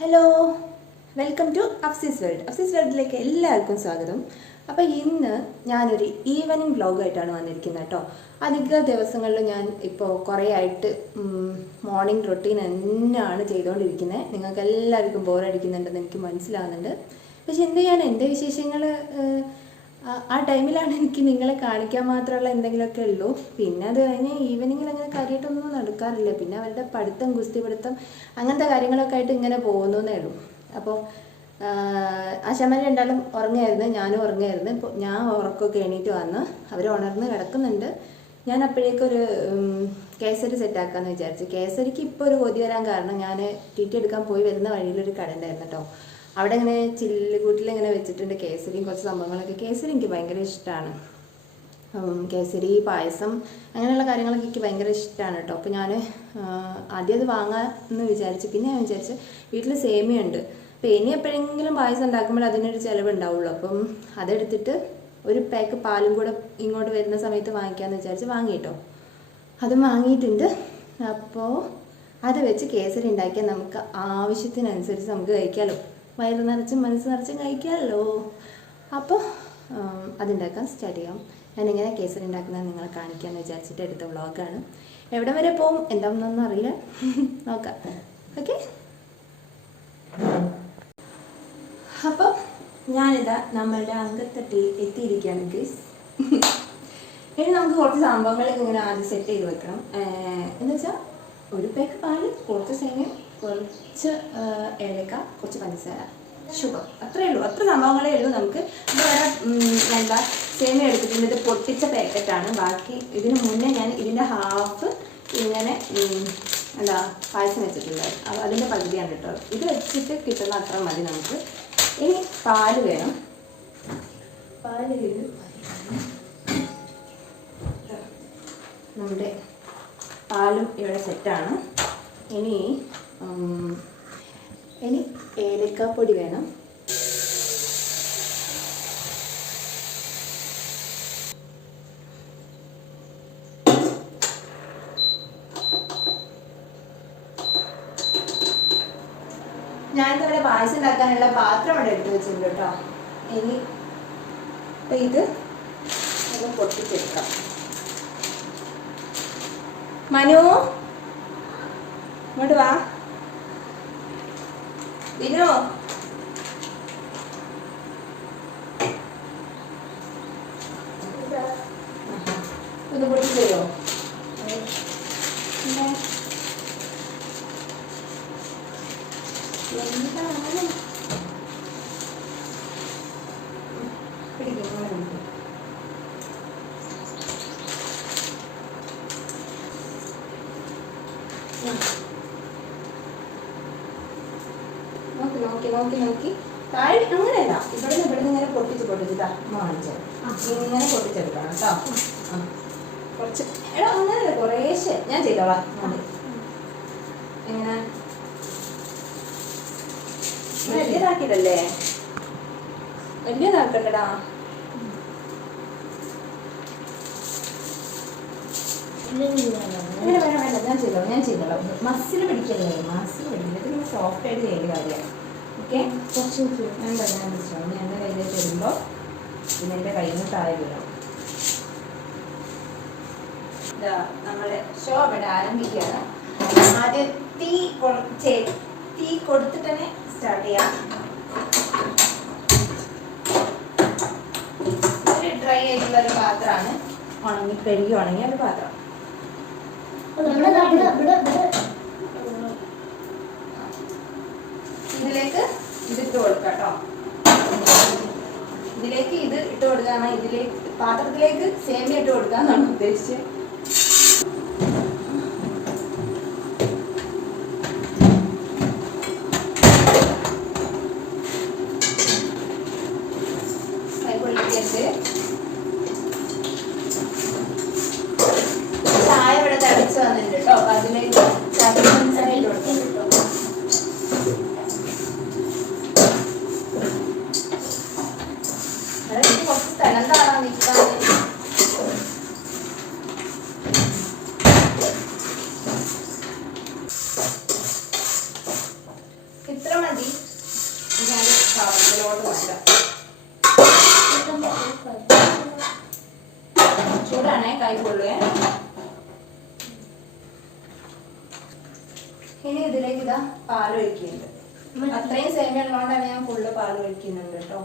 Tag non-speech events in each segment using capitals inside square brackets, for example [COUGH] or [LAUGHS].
Hello welcome to അഫ്സീസ് world അഫ്സീസ് വേൾഡിലേക്ക് എല്ലാവർക്കും സ്വാഗതം. അപ്പോൾ ഇന്ന് ഞാനൊരു ഈവനിങ് വ്ളോഗായിട്ടാണ് വന്നിരിക്കുന്നത് കേട്ടോ. അധിക ദിവസങ്ങളിൽ ഞാൻ ഇപ്പോൾ കുറേ ആയിട്ട് മോർണിംഗ് റൊട്ടീൻ തന്നെയാണ് ചെയ്തുകൊണ്ടിരിക്കുന്നത് നിങ്ങൾക്ക് എല്ലാവർക്കും ബോറടിക്കുന്നുണ്ടെന്ന് എനിക്ക് മനസ്സിലാകുന്നുണ്ട് പക്ഷെ എന്ത് ചെയ്യാൻ എന്റെ വിശേഷങ്ങൾ ആ ടൈമിലാണ് എനിക്ക് നിങ്ങളെ കാണിക്കാൻ മാത്രമുള്ള എന്തെങ്കിലുമൊക്കെ ഉള്ളൂ. പിന്നെ അത് കഴിഞ്ഞ് ഈവനിങ്ങിൽ അങ്ങനെ കാര്യമായിട്ടൊന്നും നടക്കാറില്ല. പിന്നെ അവരുടെ പഠിത്തം ഗുസ്തി പഠിത്തം അങ്ങനത്തെ കാര്യങ്ങളൊക്കെ ആയിട്ട് ഇങ്ങനെ പോകുന്നേ ഉള്ളൂ. അപ്പോൾ ആശാമാർ രണ്ടാളും ഉറങ്ങായിരുന്നു. ഞാനും ഉറങ്ങായിരുന്നു. ഇപ്പോൾ ഞാൻ ഉറക്കമൊക്കെ എണീറ്റ് വന്ന് അവർ ഉണർന്ന് കിടക്കുന്നുണ്ട്. ഞാൻ അപ്പോഴേക്കൊരു കേസരി സെറ്റാക്കാമെന്ന് വിചാരിച്ചു. കേസരിക്ക് ഇപ്പോൾ ഒരു കൊതി വരാൻ കാരണം ഞാൻ ടി ടി എടുക്കാൻ പോയി വരുന്ന വഴിയിലൊരു കട ഉണ്ടായിരുന്നു കേട്ടോ. അവിടെ ഇങ്ങനെ ചില്ലുകൂട്ടിൽ ഇങ്ങനെ വെച്ചിട്ടുണ്ട് കേസരിയും കുറച്ച് സംഭവങ്ങളൊക്കെ. കേസരി എനിക്ക് ഭയങ്കര ഇഷ്ടമാണ് കേസരി പായസം അങ്ങനെയുള്ള കാര്യങ്ങളൊക്കെ എനിക്ക് ഭയങ്കര ഇഷ്ടമാണ് കേട്ടോ. അപ്പോൾ ഞാൻ ആദ്യം അത് വാങ്ങാമെന്ന് വിചാരിച്ചു പിന്നെ ഞാൻ വിചാരിച്ചു വീട്ടിൽ സേമിയുണ്ട് അപ്പോൾ ഇനി എപ്പോഴെങ്കിലും പായസം ഉണ്ടാക്കുമ്പോൾ അതിനൊരു ചിലവ് ഉണ്ടാവുള്ളൂ അപ്പം അതെടുത്തിട്ട് ഒരു പാക്ക് പാലും കൂടെ ഇങ്ങോട്ട് വരുന്ന സമയത്ത് വാങ്ങിക്കാമെന്ന് വിചാരിച്ച് വാങ്ങിയിട്ടോ അത് വാങ്ങിയിട്ടുണ്ട്. അപ്പോൾ അത് വെച്ച് കേസരി ഉണ്ടാക്കിയാൽ നമുക്ക് ആവശ്യത്തിനനുസരിച്ച് നമുക്ക് കഴിക്കാമല്ലോ വയറ് നിറച്ചും മനസ്സ് നിറച്ചും കഴിക്കാമല്ലോ. അപ്പോൾ അതുണ്ടാക്കാൻ സ്റ്റാർട്ട് ചെയ്യാം. ഞാനിങ്ങനെ കേസരി ഉണ്ടാക്കുന്നത് നിങ്ങളെ കാണിക്കാമെന്ന് വിചാരിച്ചിട്ട് എടുത്ത വ്ളോഗാണ്. എവിടെ വരെ പോവും? എന്താണെന്നൊന്നും അറിയില്ല. [LAUGHS] നോക്കാം. ഓക്കെ? അപ്പോൾ ഞാനിതാ നമ്മളുടെ അങ്കത്തട്ടിൽ എത്തിയിരിക്കുകയാണ് ഗ്രീസ് [LAUGHS] ഇനി നമുക്ക് കുറച്ച് സംഭവങ്ങളൊക്കെ ഇങ്ങനെ ആദ്യം സെറ്റ് ചെയ്ത് വെക്കണം. എന്ന് വെച്ചാൽ ഒരു പേക്ക് പാൽ കുറച്ച് സേമിയ കുറച്ച് ഏലക്ക കുറച്ച് പഞ്ചസാര ഷുഗർ അത്രയേ ഉള്ളൂ. അത്ര സംഭവങ്ങളേ ഉള്ളൂ നമുക്ക്. വേറെ എന്താ സേമിയ എടുത്തിട്ടുണ്ട്. ഇത് പൊട്ടിച്ച പാക്കറ്റാണ് ബാക്കി ഇതിന് മുന്നേ ഞാൻ ഇതിന്റെ ഹാഫ് ഇങ്ങനെ എന്താ പായസം വെച്ചിട്ടുണ്ടായിരുന്നു. അപ്പോൾ അതിന്റെ പകുതിയാണ് കേട്ടോ. ഇത് വെച്ചിട്ട് കിട്ടുന്ന അത്ര മതി നമുക്ക്. ഇനി പാൽ വേണം. പാൽ നമ്മുടെ പാലും ഇവിടെ സെറ്റാണ് ഇനി ഇനി ഏലക്കാപ്പൊടി വേണം. ഞാനിവിടെ പായസം ഉണ്ടാക്കാനുള്ള പാത്രം ഇവിടെ എടുത്ത് വെച്ചിട്ടുണ്ട് കേട്ടോ. ഇനി അപ്പം ഇത് പൊട്ടിച്ചെടുക്കാം. മനു ഇങ്ങോട്ട് വാ. വിനു ഒന്ന് പൊട്ടിച്ചു തരുമോ എന്താണ് പിടിക്കും ഇങ്ങനെ പിടിക്കും നോക്കി നോക്കി താഴെ അങ്ങനെയല്ല ഇവിടെ നിന്ന് ഇവിടെ നിന്ന് ഇങ്ങനെ പൊട്ടിച്ച് പൊട്ടിച്ചിട്ടാ വാങ്ങിച്ചത് ഇങ്ങനെ പൊട്ടിച്ചെടുക്കണം കേട്ടോ. കുറച്ച് എടാ അങ്ങനെയല്ല കുറേശ്ശെ. ഞാൻ ചെയ്തോളാം. മതി. എങ്ങനെ വലിയതാക്കിയിട്ടല്ലേ വലിയതാക്കണ്ടടാ. അങ്ങനെ വേണം വേണ്ട ഞാൻ ചെയ്തോളാം. ഞാൻ ചെയ്തോളാം. മസിൽ പിടിക്കല്ലേ? മസിൽ നിങ്ങൾ സോഫ്റ്റ് ആയിട്ട് ചെയ്യേണ്ട കാര്യമാണ്. ഓക്കെ? കുറച്ച് ഞാൻ ഞാൻ പിടിച്ചോളാം ഞാൻ എന്റെ കയ്യിലേക്ക് വരുമ്പോൾ പിന്നെ എന്റെ കയ്യിൽ നിന്ന് താഴെ വീഴാം. നമ്മുടെ ഷോ അവിടെ ആരംഭിക്കുകയാണ്. ആദ്യം തീ തീ കൊടുത്തിട്ട് തന്നെ സ്റ്റാർട്ട് ചെയ്യാം. ഒരു ഡ്രൈ ആയിട്ടുള്ള ഒരു പാത്രമാണ്. ഉണങ്ങി കഴുകി ഉണങ്ങിയ ഒരു പാത്രം. ഇതിലേക്ക് ഇതിട്ട് കൊടുക്കാം കേട്ടോ. ഇതിലേക്ക് ഇത് ഇട്ട് കൊടുക്കാനാണ് ഇതിലേക്ക് പാത്രത്തിലേക്ക് സേമിയ ഇട്ട് കൊടുക്കാന്നാണ് ഉദ്ദേശിച്ചത് കൈകൊള്ളിക്കരുത് ചായ ഇവിടെ തിളച്ച് വന്നിട്ടുണ്ട് കേട്ടോ അപ്പൊ അതിലേക്ക് ചായ പഞ്ചസാര ഇട്ട് കൊടുക്കാം കേട്ടോ അവിടെ എനിക്ക് കുറച്ച് സ്ഥലം കാണാൻ നിൽക്കാൻ ഇത്ര മതി ഞാൻ പാത്രത്തിലോട്ട് മാറ്റാം ചൂടാണേ കൈ കൊള്ളുവേ ഇനി ഇതിലേക്ക് ഇതാ പാൽ ഒഴിക്കുന്നുണ്ട്. അത്രയും സേമിയ ഉള്ളതുകൊണ്ടാണ് ഞാൻ ഫുള്ള് പാൽ ഒഴിക്കുന്നുണ്ട് കേട്ടോ.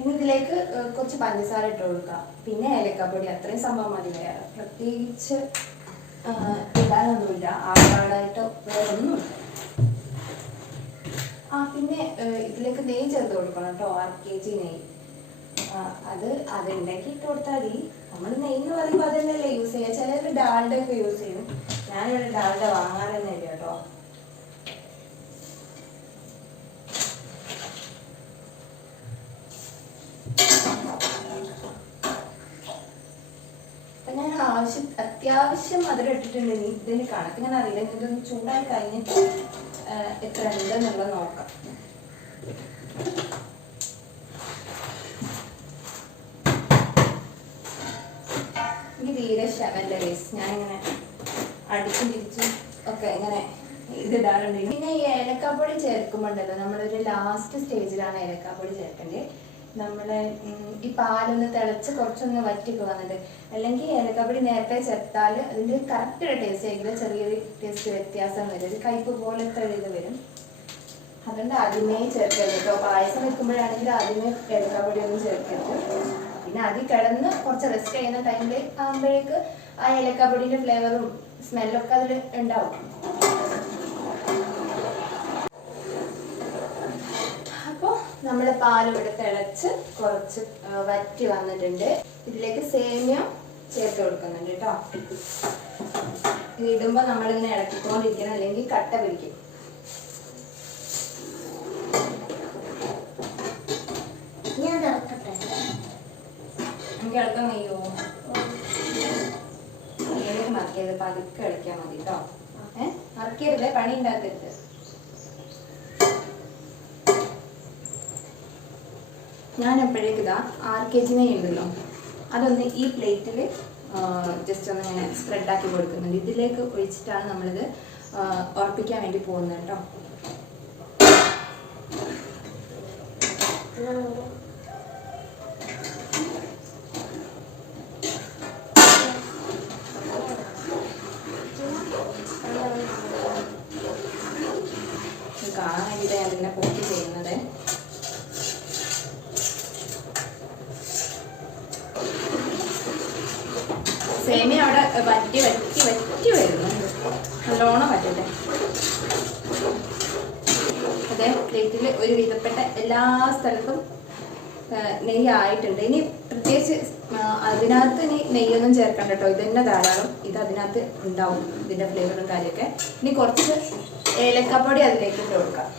ഇനി ഇതിലേക്ക് കുറച്ച് പഞ്ചസാര ഇട്ട് കൊടുക്കാം. പിന്നെ ഏലക്കപ്പൊടി അത്രയും സംഭവം മതി വേറെ. പ്രത്യേകിച്ച് ഇടാനൊന്നുമില്ല. ആടായിട്ട് വേറെ ഒന്നുമില്ല ആ പിന്നെ ഇതിലേക്ക് നെയ്യ് ചേർത്ത് കൊടുക്കണം കേട്ടോ. ആർ കെ ജി നെയ്യ്. അത് അതുണ്ടാക്കി ഇട്ട് കൊടുത്താൽ മതി. നമ്മൾ നെയ്യ് എന്ന് പറയുമ്പോൾ അതന്നെയല്ലേ യൂസ് ചെയ്യുക. ചിലർ ഡാൽഡ ഒക്കെ യൂസ് ചെയ്യും. ഞാനിവിടെ ഡാൽഡ വാങ്ങാറന്നെ ഇല്ല കേട്ടോ. ഞാൻ ആവശ്യം അത്യാവശ്യം മധുരം ഇട്ടിട്ടുണ്ടെങ്കിൽ ഇതിന് കണക്ക് ഞാൻ അറിയില്ല. ഇതൊന്ന് ചൂടായി കഴിഞ്ഞിട്ട് എത്ര ഉണ്ടെന്നുള്ളത് നോക്കാം എനിക്ക് തീരെ ക്ഷമല്ല ഗൈസ് ഞാനിങ്ങനെ അടിച്ചും തിരിച്ചും ഒക്കെ ഇങ്ങനെ ഇതിടാറുണ്ട്. പിന്നെ ഈ ഏലക്കാപ്പൊടി ചേർക്കുമ്പോണ്ടല്ലോ നമ്മളൊരു ലാസ്റ്റ് സ്റ്റേജിലാണ് ഏലക്കാപ്പൊടി ചേർക്കേണ്ടത് നമ്മൾ ഉം, ഈ പാലൊന്ന് തിളച്ച് കുറച്ചൊന്ന് വറ്റിക്ക് വന്നിട്ട് അല്ലെങ്കിൽ ഏലക്കാപ്പൊടി നേരത്തെ ചേർത്താൽ അതിന്റെ കറക്റ്റ് ഒരു ടേസ്റ്റ് ആയിരിക്കും ചെറിയൊരു ടേസ്റ്റ് വ്യത്യാസം വരും. ഒരു കയ്പ് പോലത്തെ ഇത് വരും. അതുകൊണ്ട് ആദ്യമേ ചേർക്കരുത് കേട്ടോ. പായസം വെക്കുമ്പോഴാണെങ്കിൽ ആദ്യമേ ഏലക്കാപ്പൊടി ഒന്നും ചേർക്കരുത്. പിന്നെ അതിൽ കിടന്ന് കുറച്ച് റെസ്റ്റ് ചെയ്യുന്ന ടൈമിൽ ആകുമ്പോഴേക്ക് ആ ഏലക്കാപ്പൊടിന്റെ ഫ്ലേവറും സ്മെല്ലൊക്കെ അതിൽ ഉണ്ടാവും. അപ്പോൾ നമ്മൾ പാൽ ഇവിടെ തിളച്ച് കുറച്ച് വറ്റി വന്നിട്ടുണ്ട്. ഇതിലേക്ക് സേമിയ ചേർത്ത് കൊടുക്കുന്നുണ്ട് കേട്ടോ. ഇടുമ്പോൾ നമ്മളിങ്ങനെ ഇളക്കിക്കൊണ്ടിരിക്കണം അല്ലെങ്കിൽ കട്ട പിടിക്കും. ഞാൻ എനിക്ക് ഇളക്കാൻ കഴിയുമോ ഏത് മറിക്കരുത് പതുക്കെ കളിക്കാൻ മതി കേട്ടോ ഏഹ് മറക്കരുത് പണി ഉണ്ടാക്കരുത് ഞാൻ എപ്പോഴേക്ക് ഇതാ ആർ കെ ജി നെയ്യ് ഉണ്ടല്ലോ. അതൊന്ന് ഈ പ്ലേറ്റിൽ ജസ്റ്റ് ഒന്ന് ഇങ്ങനെ സ്പ്രെഡാക്കി കൊടുക്കുന്നുണ്ട്. ഇതിലേക്ക് ഒഴിച്ചിട്ടാണ് നമ്മളിത് ഉറപ്പിക്കാൻ വേണ്ടി പോകുന്നത് കേട്ടോ ഇത് കാണാൻ വേണ്ടിയിട്ട് ഞാൻ ഇതിനെ പൊക്കി ചെയ്യുന്നത് സേമിയ അവിടെ വറ്റി വറ്റി വറ്റി വരുന്നു. നല്ലോണം വറ്റട്ടെ. അതെ പ്ലേറ്റിൽ ഒരു വിധപ്പെട്ട എല്ലാ സ്ഥലത്തും നെയ്യ് ആയിട്ടുണ്ട്. ഇനി പ്രത്യേകിച്ച് അതിനകത്ത് ഇനി നെയ്യൊന്നും ചേർക്കണ്ട കേട്ടോ. ഇത് തന്നെ ധാരാളം. ഇത് അതിനകത്ത് ഉണ്ടാവും ഇതിന്റെ ഫ്ലേവറും കാര്യമൊക്കെ ഇനി കുറച്ച് ഏലക്കപ്പൊടി അതിലേക്ക് ഇട്ട് കൊടുക്കാം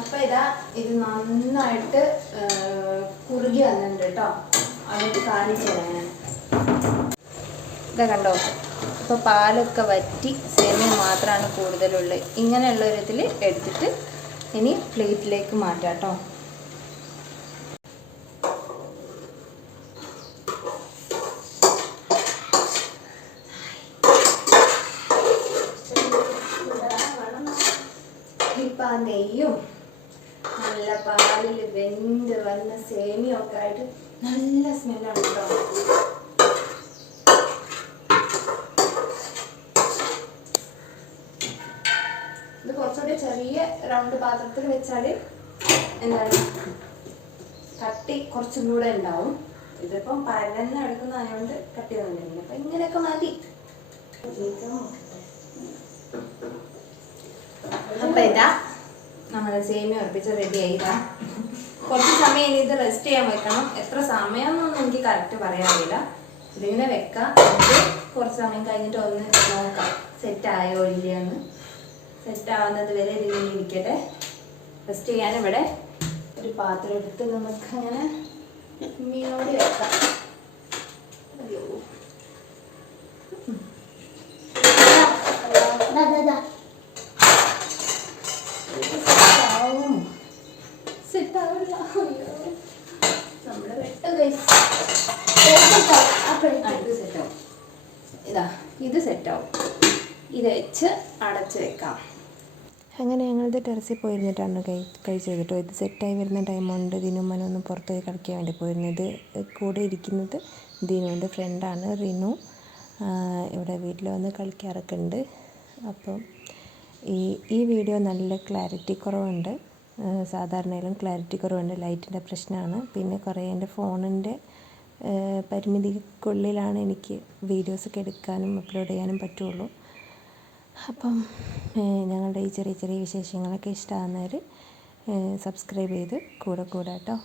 അപ്പൊ ഇതാ ഇത് നന്നായിട്ട് കുറുകി വന്നിട്ടുണ്ട് കേട്ടോ അതിട്ട് കാണിച്ചു ഞാൻ. ഇതാ കണ്ടോ? ഇപ്പൊ പാലൊക്കെ വറ്റി സേമിയ മാത്രമാണ് കൂടുതലുള്ളത്. ഇങ്ങനെയുള്ള ഒരു ഇതിൽ എടുത്തിട്ട് ഇനി പ്ലേറ്റിലേക്ക് മാറ്റാം കേട്ടോ ഇപ്പൊ ആ നെയ്യും നല്ല പാലിൽ വെന്ത് വന്ന സേമിയും ഒക്കെ ആയിട്ട് നല്ല സ്മെല്ലാണ് കേട്ടോ ഇത് കുറച്ചുകൂടി ചെറിയ റൗണ്ട് പാത്രത്തിൽ വെച്ചാൽ എന്താണ്? കട്ടി കുറച്ചും കൂടെ ഉണ്ടാവും. ഇതിപ്പം പരന്ന് എടുക്കുന്നതായതുകൊണ്ട് കട്ടി വന്നിട്ടില്ല. അപ്പം ഇങ്ങനെയൊക്കെ മതി അപ്പൊ ഇതാ നമ്മൾ സേമിയ ഉറപ്പിച്ച് റെഡി ആയിതാ കുറച്ച് സമയം ഇനി ഇത് റെസ്റ്റ് ചെയ്യാൻ വെക്കണം. എത്ര സമയമൊന്നും എനിക്ക് കറക്റ്റ് പറയാറില്ല ഇതിങ്ങനെ വെക്കാം. കുറച്ച് സമയം കഴിഞ്ഞിട്ട് ഒന്ന് നോക്കാം. സെറ്റ് ആയോ ഇല്ലയെന്ന്. സെറ്റ് ആവുന്നത് വരെ ഇതിങ്ങനെ ഇരിക്കട്ടെ. റെസ്റ്റ് ചെയ്യാൻ ഒരു പാത്രം എടുത്ത് നമുക്ക് അങ്ങനെ മീനോട് വെക്കാം. ഇത് വെച്ച് അടച്ച് വെക്കാം. അങ്ങനെ ഞങ്ങളിത് ടെറസിൽ പോയിരുന്നിട്ടാണ് കൈ കഴിച്ചത് കേട്ടോ ഇത് സെറ്റായി വരുന്ന ടൈമുണ്ട് ദിനു മനു ഒന്ന് പുറത്ത് പോയി കളിക്കാൻ വേണ്ടി പോയിരുന്നത്. കൂടെ ഇരിക്കുന്നത് ദിനുവിന്റെ ഫ്രണ്ടാണ് റിനു. ഇവിടെ വീട്ടിൽ വന്ന് കളിക്കാറൊക്കെ ഉണ്ട്. അപ്പം ഈ ഈ വീഡിയോ നല്ല ക്ലാരിറ്റി കുറവുണ്ട്. സാധാരണയിലും ക്ലാരിറ്റി കുറവുണ്ട്. ലൈറ്റിന്റെ പ്രശ്നമാണ് പിന്നെ കുറേ എന്റെ ഫോണിന്റെ പരിമിതിക്കുള്ളിലാണ് എനിക്ക് വീഡിയോസൊക്കെ എടുക്കാനും അപ്ലോഡ് ചെയ്യാനും പറ്റുള്ളൂ. അപ്പം ഞങ്ങളുടെ ഈ ചെറിയ ചെറിയ വിശേഷങ്ങളൊക്കെ ഇഷ്ടമാകുന്നവർ സബ്സ്ക്രൈബ് ചെയ്ത് കൂടെ കൂടെ കേട്ടോ